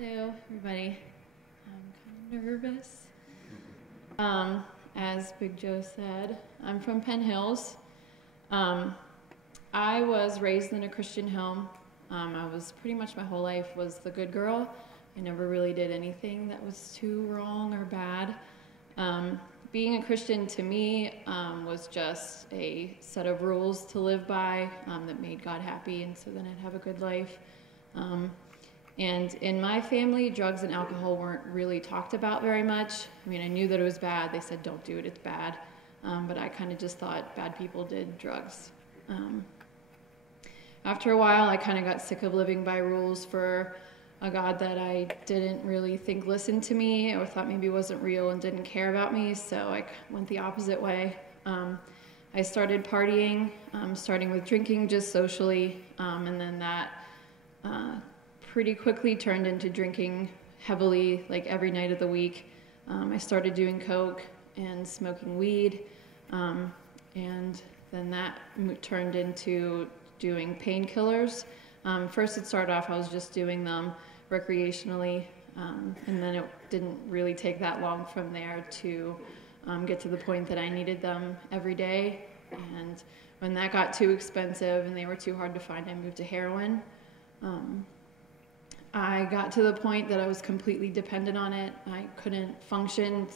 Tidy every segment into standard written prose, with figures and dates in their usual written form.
Hello, everybody. I'm kind of nervous. As Big Joe said, I'm from Penn Hills. I was raised in a Christian home. I was pretty much my whole life was the good girl. I never really did anything that was too wrong or bad. Being a Christian to me was just a set of rules to live by that made God happy, and so then I'd have a good life. And in my family, drugs and alcohol weren't really talked about very much. I mean, I knew that it was bad. They said, don't do it, it's bad. But I kind of just thought bad people did drugs. After a while, I kind of got sick of living by rules for a God that I didn't really think listened to me or thought maybe wasn't real and didn't care about me, so I went the opposite way. I started partying, starting with drinking just socially, and then that pretty quickly turned into drinking heavily, like every night of the week. I started doing coke and smoking weed, and then that turned into doing painkillers. First it started off, I was just doing them recreationally, and then it didn't really take that long from there to get to the point that I needed them every day. And when that got too expensive and they were too hard to find, I moved to heroin. I got to the point that I was completely dependent on it. I couldn't function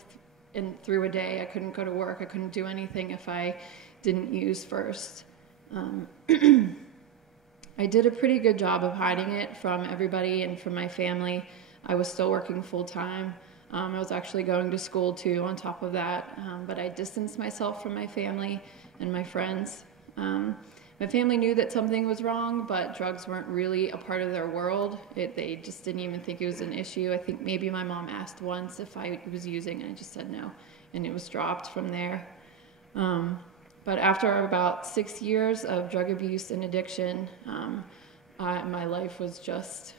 through a day. I couldn't go to work. I couldn't do anything if I didn't use first. I did a pretty good job of hiding it from everybody and from my family. I was still working full time. I was actually going to school too on top of that, but I distanced myself from my family and my friends. My family knew that something was wrong, but drugs weren't really a part of their world. They just didn't even think it was an issue. I think maybe my mom asked once if I was using, and I just said no, and it was dropped from there. But after about 6 years of drug abuse and addiction, my life was just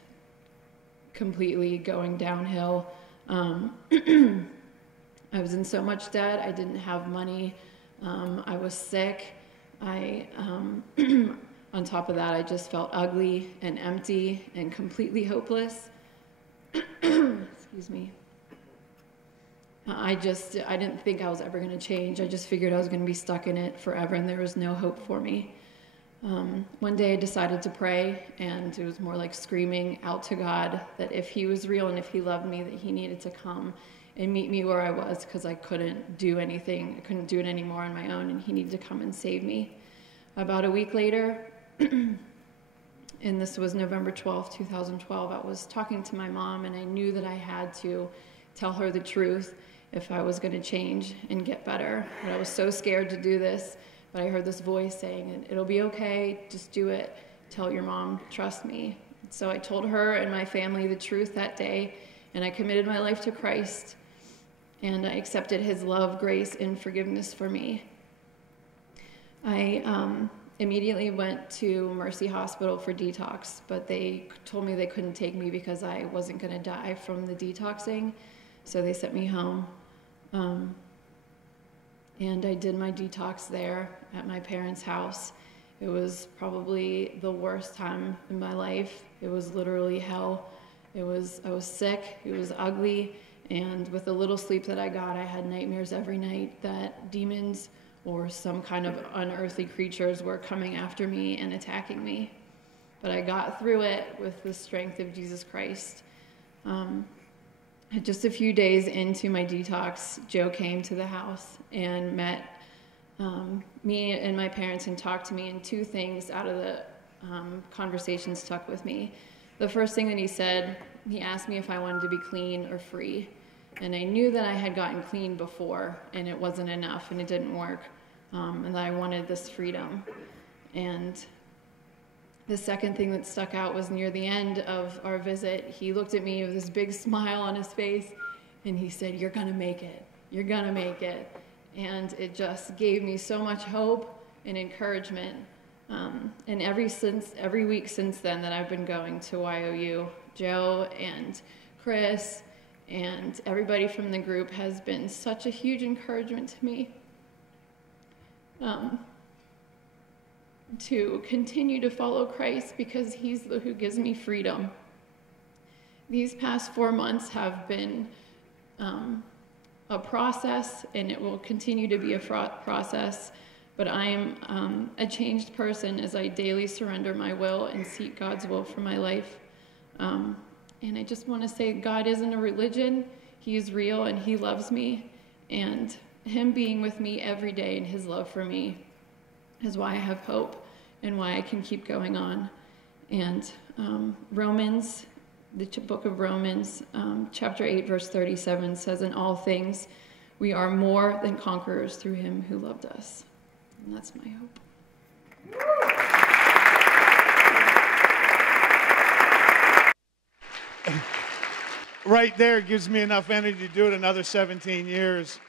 completely going downhill. I was in so much debt. I didn't have money. I was sick. On top of that, I just felt ugly and empty and completely hopeless. Excuse me. I didn't think I was ever going to change. I just figured I was going to be stuck in it forever and there was no hope for me. One day I decided to pray, and it was more like screaming out to God that if he was real and if he loved me, that he needed to come and meet me where I was, because I couldn't do anything. I couldn't do it anymore on my own, and he needed to come and save me. About a week later, and this was November 12th, 2012, I was talking to my mom, and I knew that I had to tell her the truth if I was going to change and get better. But I was so scared to do this, but I heard this voice saying, it'll be okay, just do it. Tell your mom, trust me. So I told her and my family the truth that day, and I committed my life to Christ. And I accepted his love, grace, and forgiveness for me. I immediately went to Mercy Hospital for detox, but they told me they couldn't take me because I wasn't going to die from the detoxing, so they sent me home. And I did my detox there at my parents' house. It was probably the worst time in my life. It was literally hell. I was sick, it was ugly. And with the little sleep that I got, I had nightmares every night that demons or some kind of unearthly creatures were coming after me and attacking me. But I got through it with the strength of Jesus Christ. Just a few days into my detox, Joe came to the house and met me and my parents and talked to me, and two things out of the conversation stuck with me. The first thing that he said, he asked me if I wanted to be clean or free. And I knew that I had gotten clean before, and it wasn't enough, and it didn't work, and that I wanted this freedom. And the second thing that stuck out was near the end of our visit, he looked at me with this big smile on his face, and he said, "You're gonna make it. You're gonna make it." And it just gave me so much hope and encouragement. And every week since then that I've been going to YOU, Joe and Chris and everybody from the group has been such a huge encouragement to me to continue to follow Christ, because he's who gives me freedom. these past 4 months have been a process, and it will continue to be a process, but I am a changed person as I daily surrender my will and seek God's will for my life. And I just want to say God isn't a religion. He is real, and he loves me, and him being with me every day and his love for me is why I have hope and why I can keep going on. And Romans, the book of Romans, chapter 8, verse 37 says, "In all things we are more than conquerors through him who loved us." And that's my hope. Right there gives me enough energy to do it another 17 years.